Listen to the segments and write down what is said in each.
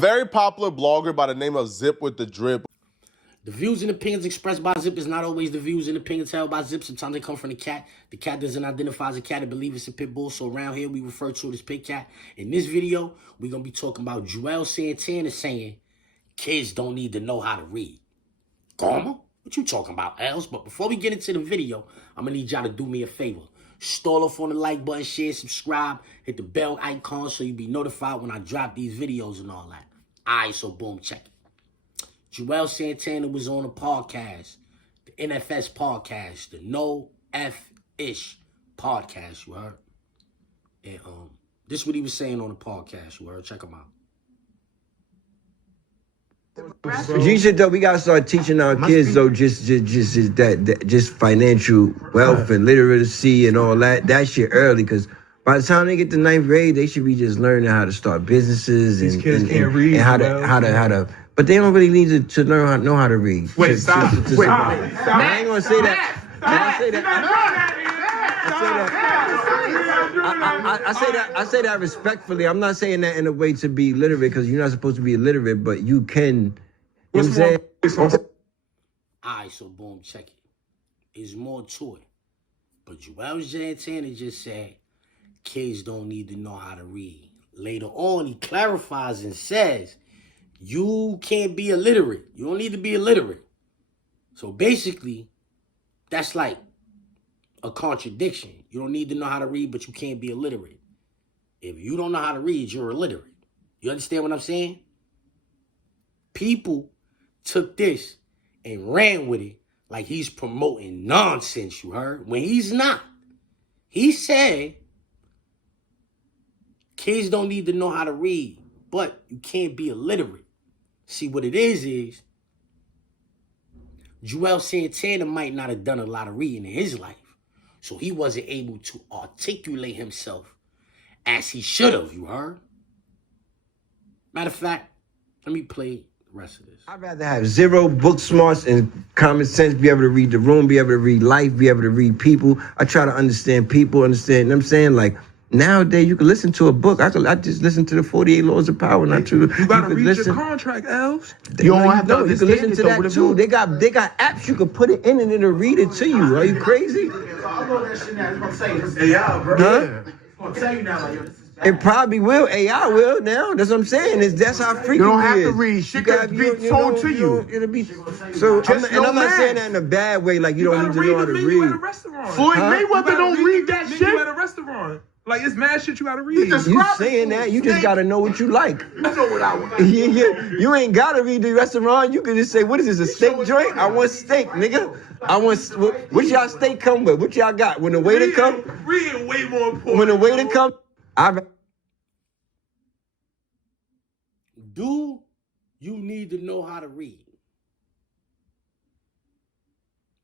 Very popular blogger by the name of ZIPWITTHEDRIP. The views and opinions expressed by Zip is not always the views and opinions held by Zip. Sometimes they come from the cat. The cat doesn't identify as a cat. I believe it's a pit bull. So around here, we refer to it as pit cat. In this video, we're going to be talking about Juelz Santana saying, kids don't need to know how to read. Garma? What you talking about, Els? But before we get into the video, I'm going to need y'all to do me a favor. Stall off on the like button, share, subscribe, hit the bell icon so you'll be notified when I drop these videos and all that. All right, so boom, check it. Juelz Santana was on a podcast, the NFS podcast, the No F-ish podcast, you heard? And this is what he was saying on the podcast, you heard? Check him out. G shit though, we gotta start teaching our kids though just financial wealth and literacy and all that shit early, because by the time they get to 9th grade, they should be just learning how to start businesses and how to. But they don't really need to know how to read. Wait, stop. I ain't gonna say that. I say that respectfully. I'm not saying that in a way to be literate, because you're not supposed to be illiterate, but you can. You know what I'm saying? Alright, so boom, check it. There's more to it. But Juelz Santana just said, kids don't need to know how to read. Later on, he clarifies and says, you can't be illiterate. You don't need to be illiterate. So basically, that's like a contradiction. You don't need to know how to read, but you can't be illiterate. If you don't know how to read, you're illiterate. You understand what I'm saying? People took this and ran with it like he's promoting nonsense, you heard? When he's not. He said, kids don't need to know how to read, but you can't be illiterate. See, what it is Juelz Santana might not have done a lot of reading in his life. So he wasn't able to articulate himself as he should have, you heard? Matter of fact, let me play the rest of this. I'd rather have zero book smarts and common sense, be able to read the room, be able to read life, be able to read people. I try to understand people, understand, you know what I'm saying? Like, nowadays, you can listen to a book. I just listen to the 48 Laws of Power, not to. You gotta read your contract, Els. You don't have to. You can listen to that too. They got apps you can put it in and it'll read it to you. Are you crazy? AI, bro. Huh? I'm gonna tell you now, like, It probably will. AI will now. That's what I'm saying. That's how freaky you don't have it is. to read. Shit can be told to you. It'll be so. I'm not saying that in a bad way. Like you don't need to know how to read. Floyd Mayweather don't read that shit at a restaurant. Like, it's mad shit you gotta read. You saying that, you just gotta know what you like. You know what I want. You ain't gotta read the restaurant. You can just say, what is this, a steak joint? I want steak, nigga. I want, what y'all steak come with? What y'all got? When the waiter come? Reading way more important. When the waiter come, Do you need to know how to read?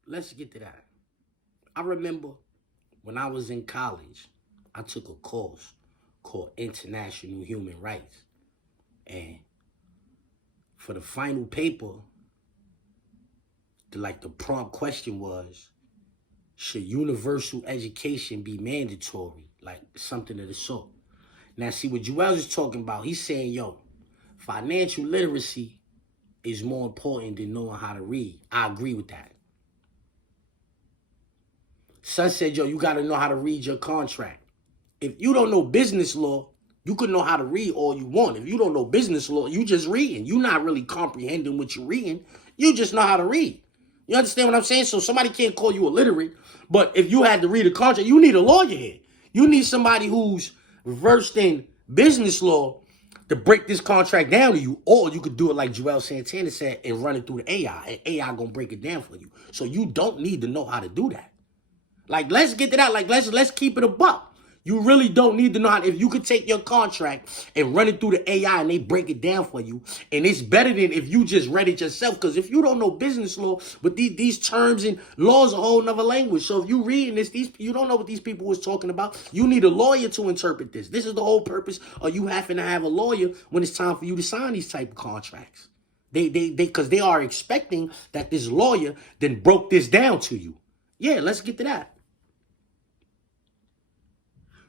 Let's get to that. I remember when I was in college, I took a course called International Human Rights. And for the final paper, the prompt question was, should universal education be mandatory? Like something of the sort. Now, see what Juelz is talking about. He's saying, yo, financial literacy is more important than knowing how to read. I agree with that. Son said, yo, you got to know how to read your contract. If you don't know business law, you can know how to read all you want. If you don't know business law, you just reading. You're not really comprehending what you're reading. You just know how to read. You understand what I'm saying? So somebody can't call you illiterate, but if you had to read a contract, you need a lawyer here. You need somebody who's versed in business law to break this contract down to you, or you could do it like Juelz Santana said and run it through the AI, and AI gonna break it down for you. So you don't need to know how to do that. Like, let's get to that. Like, let's keep it a buck. You really don't need to know how. If you could take your contract and run it through the AI and they break it down for you, and it's better than if you just read it yourself. Because if you don't know business law, but these terms and laws are a whole nother language. So if you reading this, you don't know what these people was talking about. You need a lawyer to interpret this. This is the whole purpose of you having to have a lawyer when it's time for you to sign these type of contracts. Because they are expecting that this lawyer then broke this down to you. Yeah, let's get to that.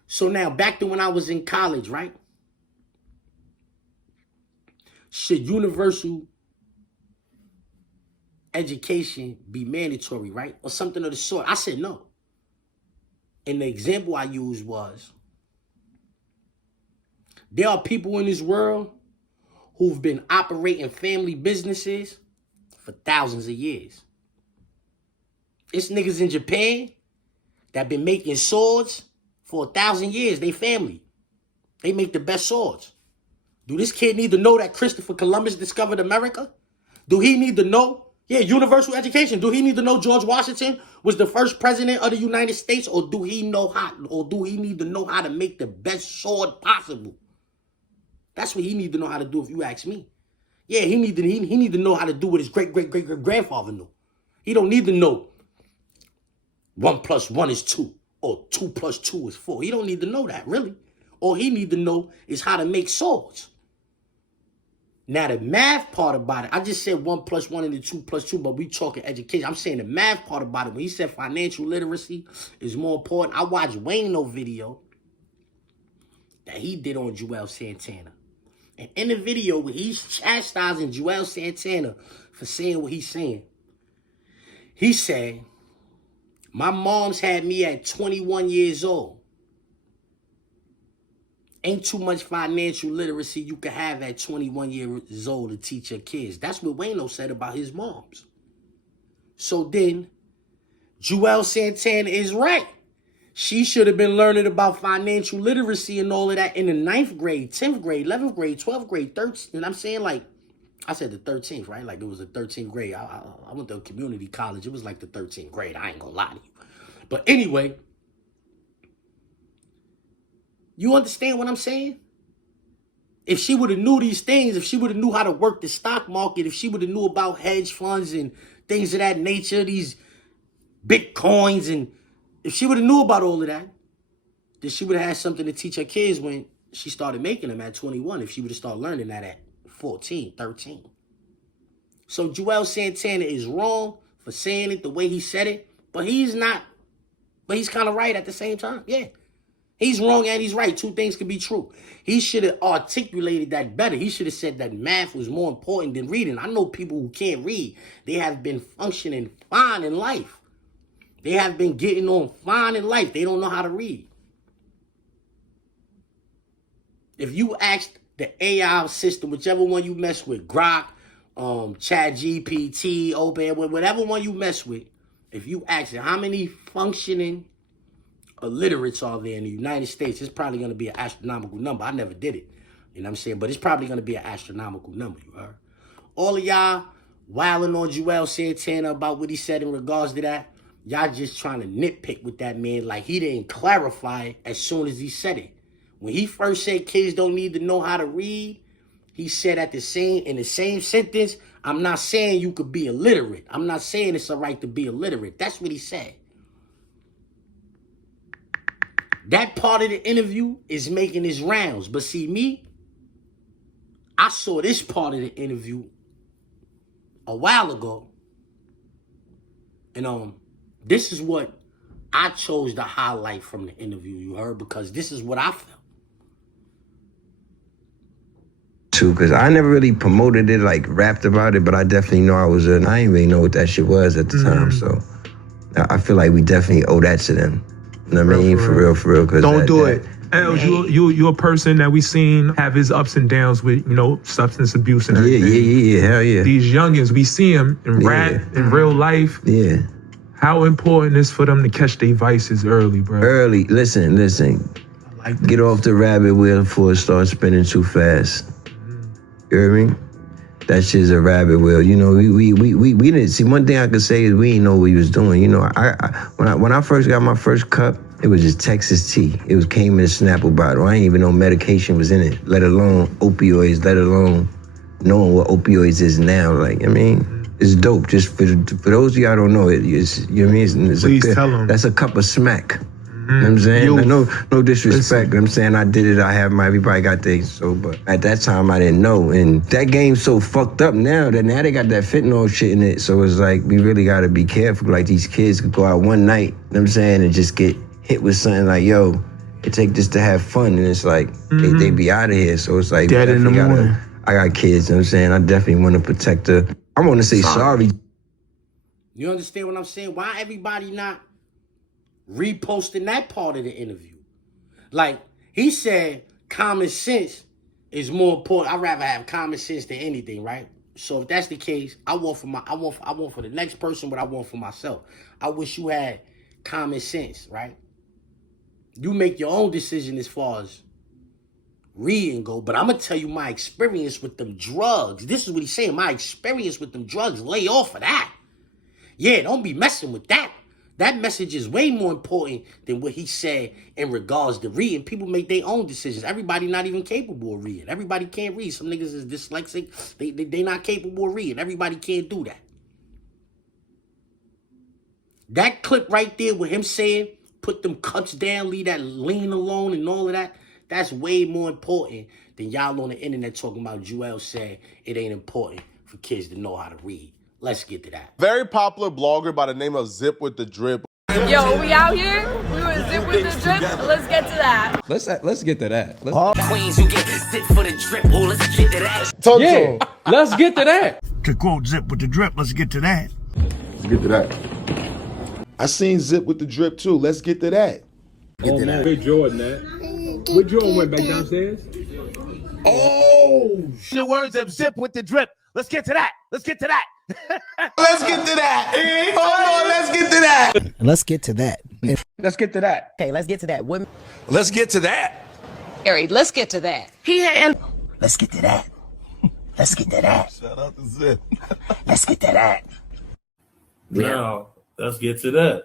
So now back to when I was in college, right? should universal education be mandatory, right? Or something of the sort. I said no. And the example I used was, there are people in this world who've been operating family businesses for thousands of years. It's niggas in Japan that been making swords for 1,000 years. They family. They make the best swords. Do this kid need to know that Christopher Columbus discovered America? Do he need to know? Yeah, universal education. Do he need to know George Washington was the first president of the United States? Or do he know how? Or do he need to know how to make the best sword possible? That's what he need to know how to do, if you ask me. Yeah, he need to know how to do what his great-great-great-grandfather knew. He don't need to know 1 + 1 is 2 or 2 + 2 is 4. He don't need to know that, really. All he need to know is how to make swords. Now, the math part about it, I just said 1 + 1 and 2 + 2, but we talking education. I'm saying the math part about it. When he said financial literacy is more important, I watched Wayno video that he did on Juelz Santana. And in the video, when he's chastising Juelz Santana for saying what he's saying, he said, my mom's had me at 21 years old. Ain't too much financial literacy you can have at 21 years old to teach your kids. That's what Wayno said about his moms. So then, Juelz Santana is right. She should have been learning about financial literacy and all of that in the 9th grade, 10th grade, 11th grade, 12th grade, 13th. And I'm saying, like, I said the 13th, right? Like, it was the 13th grade. I went to a community college. It was like the 13th grade. I ain't gonna lie to you. But anyway, you understand what I'm saying? If she would have knew these things, if she would have knew how to work the stock market, if she would have knew about hedge funds and things of that nature, these Bitcoins, and if she would have knew about all of that, then she would have had something to teach her kids when she started making them at 21, if she would have started learning that at 14, 13. So Juelz Santana is wrong for saying it the way he said it, but he's not, but he's kind of right at the same time. Yeah. He's wrong and he's right. Two things can be true. He should have articulated that better. He should have said that math was more important than reading. I know people who can't read. They have been functioning fine in life. They have been getting on fine in life. They don't know how to read. If you asked the AI system, whichever one you mess with, Grok, ChatGPT, Open, whatever one you mess with, if you ask it, how many functioning illiterates are there in the United States, it's probably going to be an astronomical number. I never did it. You know what I'm saying? But it's probably going to be an astronomical number, you heard? All of y'all wilding on Juelz Santana about what he said in regards to that, y'all just trying to nitpick with that man like he didn't clarify it as soon as he said it. When he first said kids don't need to know how to read, he said in the same sentence, I'm not saying you could be illiterate. I'm not saying it's all right to be illiterate. That's what he said. That part of the interview is making his rounds. But see, me, I saw this part of the interview a while ago. And this is what I chose to highlight from the interview, you heard, because this is what I felt. Too, because I never really promoted it, like rapped about it, but I definitely know I didn't really know what that shit was at the time. So I feel like we definitely owe that to them. You know what I mean? For real. Cause don't do it. Els, you're a person that we seen have his ups and downs with, substance abuse and everything. Yeah, hell yeah. These youngins, we see them in rap, in real life. Yeah. How important is for them to catch their vices early, bro? Early. Listen. Get off the rabbit wheel before it starts spinning too fast. You hear me? That shit's a rabbit wheel. We didn't see. One thing I could say is we didn't know what he was doing. When I first got my first cup, it was just Texas tea. It came in a Snapple bottle. I didn't even know medication was in it, let alone opioids, let alone knowing what opioids is now. Like, it's dope. Just for those of y'all don't know it, it's, you know what I mean? Please tell them. That's a cup of smack. You know what I'm saying? No disrespect. I'm saying I did it. Everybody got things. So, but at that time I didn't know. And that game's so fucked up now that they got that fentanyl shit in it. So it's like, we really got to be careful. Like, these kids could go out one night, you know what I'm saying, and just get hit with something like, yo, they take this to have fun. And it's like, they be out of here. So it's like, dead in the morning. I got kids, you know what I'm saying? I definitely want to protect her. I want to say sorry. You understand what I'm saying? Why everybody not reposting that part of the interview? Like, he said common sense is more important. I'd rather have common sense than anything, right? So if that's the case, I want for the next person what I want for myself. I wish you had common sense, right? You make your own decision as far as reading go, but I'm gonna tell you my experience with them drugs. This is what he's saying. My experience with them drugs. Lay off of that. Yeah, don't be messing with that. That message is way more important than what he said in regards to reading. People make their own decisions. Everybody not even capable of reading. Everybody can't read. Some niggas is dyslexic. They not capable of reading. Everybody can't do that. That clip right there with him saying, put them cuts down, leave that lean alone and all of that, that's way more important than y'all on the internet talking about Juelz said it ain't important for kids to know how to read. Let's get to that. Very popular blogger by the name of ZIPWITTHEDRIP. Yo, we out here? We were Zip with the Drip? Let's get to that. Let's get to that. Queens, you get Zip for the Drip. Oh, let's get to that. Yeah, let's get to that. To quote Zip with the Drip, let's get to that. Let's get to that. I seen Zip with the Drip too. Let's get to that. Oh man, where Jordan at? Where Jordan went back downstairs? Oh, the words of Zip with the Drip. Let's get to that. Let's get to that. Let's get to that. Hold on, let's get to that. Let's get to that. Let's get to that. Okay, let's get to that. Women. Let's get to that. Harry, let's get to that. Let's get to that. Let's get to that. Shout out to Zip. Let's get to that. Now, let's get to that.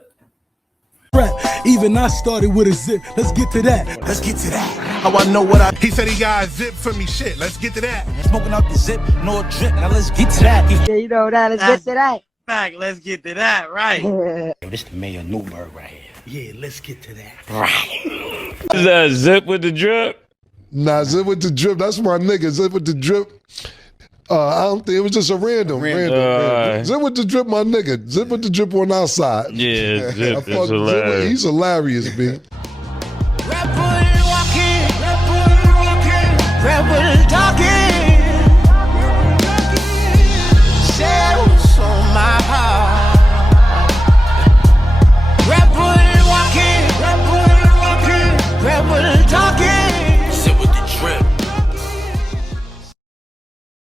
Even I started with a zip. Let's get to that. Let's get to that. How I know what I... He said he got a zip for me. Shit, let's get to that. Smoking out the zip, no drip. Now let's get to that. Yeah, you know that. Let's get to that. Back, let's get to that, right? Yo, this the Mayor Newberg right here. Yeah, let's get to that. Right. Is that Zip with the Drip? Nah, Zip with the Drip. That's my nigga. Zip with the Drip. I don't think it was just a random. Zip with the Drip, my nigga. Zip with the Drip on our side. Yeah, Zip is hilarious. He's hilarious, B. Red Bull walking, Red Bull walking, Red Bull